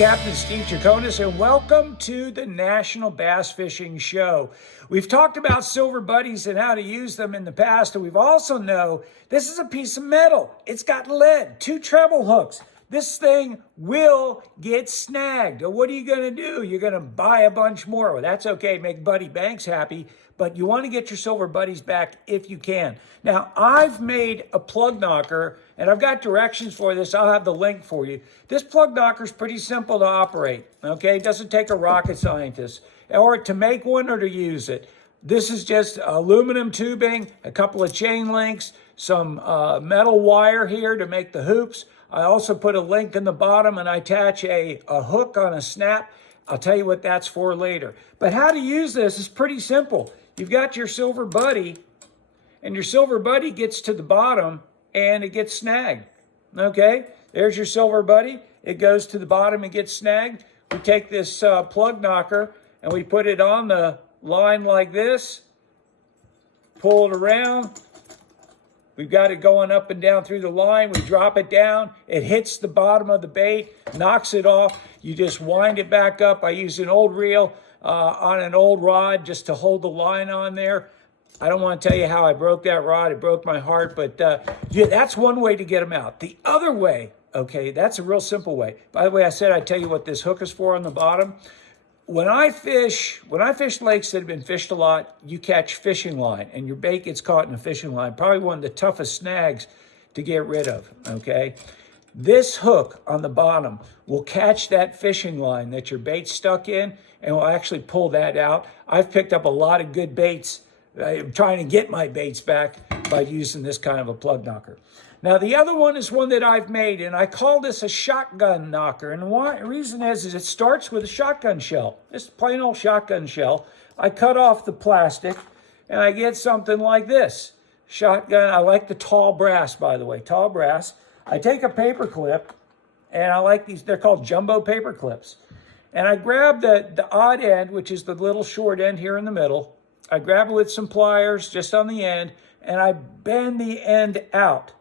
Captain Steve Chaconis, and welcome to the National Bass Fishing Show. We've talked about silver buddies and how to use them in the past, and we've also know this is a piece of metal. It's got lead, 2 treble hooks. This thing will get snagged. What are you going to do? You're going to buy a bunch more. Well, that's okay. Make Buddy Banks happy, but you want to get your silver buddies back if you can. Now, I've made a plug knocker, and I've got directions for this. I'll have the link for you. This plug knocker is pretty simple to operate, okay? It doesn't take a rocket scientist or to make one or to use it. This is just aluminum tubing, a couple of chain links, some metal wire here to make the hoops. I also put a link in the bottom and I attach a hook on a snap. I'll tell you what that's for later. But how to use this is pretty simple. You've got your silver buddy, and your silver buddy gets to the bottom and it gets snagged. Okay, there's your silver buddy. It goes to the bottom and gets snagged. We take this plug knocker and we put it on the line like this, pull it around. We've got it going up and down through the line. We drop it down. It hits the bottom of the bait, knocks it off. You just wind it back up. I use an old reel on an old rod just to hold the line on there. I don't want to tell you how I broke that rod. It broke my heart, but yeah, that's one way to get them out. The other way, okay, that's a real simple way. By the way, I said I'd tell you what this hook is for on the bottom. When I fish lakes that have been fished a lot, you catch fishing line, and your bait gets caught in a fishing line. Probably one of the toughest snags to get rid of, okay? This hook on the bottom will catch that fishing line that your bait's stuck in and will actually pull that out. I've picked up a lot of good baits. I'm trying to get my baits back by using this kind of a plug knocker. Now, the other one is one that I've made, and I call this a shotgun knocker. And the reason is it starts with a shotgun shell, just plain old shotgun shell. I cut off the plastic, and I get something like this. Shotgun, I like the tall brass, by the way, tall brass. I take a paper clip, and I like these, they're called jumbo paper clips. And I grab the odd end, which is the little short end here in the middle. I grab it with some pliers just on the end, and I bend the end out.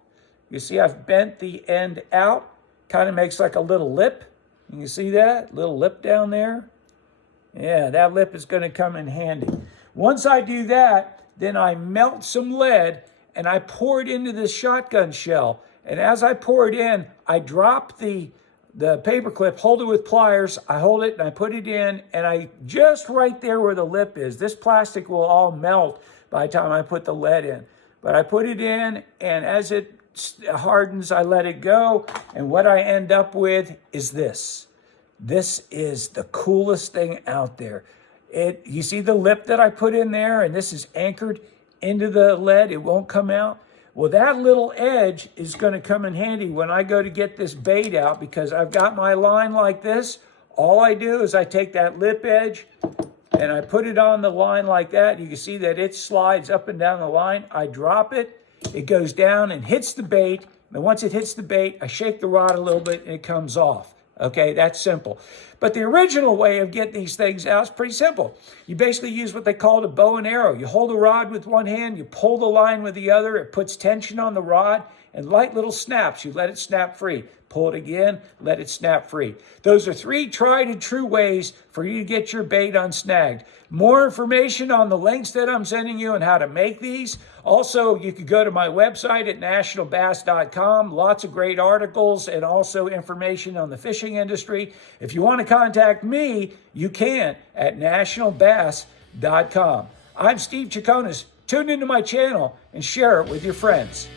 You see, I've bent the end out. Kind of makes like a little lip. You see that? Little lip down there? Yeah, that lip is going to come in handy. Once I do that, then I melt some lead and I pour it into this shotgun shell. And as I pour it in, I drop the paper clip, hold it with pliers. I hold it and I put it in, and I just right there where the lip is. This plastic will all melt by the time I put the lead in. But I put it in, and as it hardens, I let it go, and what I end up with is this. This is the coolest thing out there. You see the lip that I put in there, and this is anchored into the lead. It won't come out. Well, that little edge is going to come in handy when I go to get this bait out, because I've got my line like this. All I do is I take that lip edge and I put it on the line like that. You can see that it slides up and down the line. I drop it. It goes down and hits the bait. And once it hits the bait, I shake the rod a little bit and it comes off. Okay, that's simple. But the original way of getting these things out is pretty simple. You basically use what they call a bow and arrow. You hold the rod with one hand, you pull the line with the other. It puts tension on the rod, and light little snaps. You let it snap free. Pull it again, let it snap free. Those are 3 tried and true ways for you to get your bait unsnagged. More information on the links that I'm sending you and how to make these. Also, you can go to my website at nationalbass.com. Lots of great articles and also information on the fishing industry. If you want to contact me, you can at nationalbass.com. I'm Steve Chaconis. Tune into my channel and share it with your friends.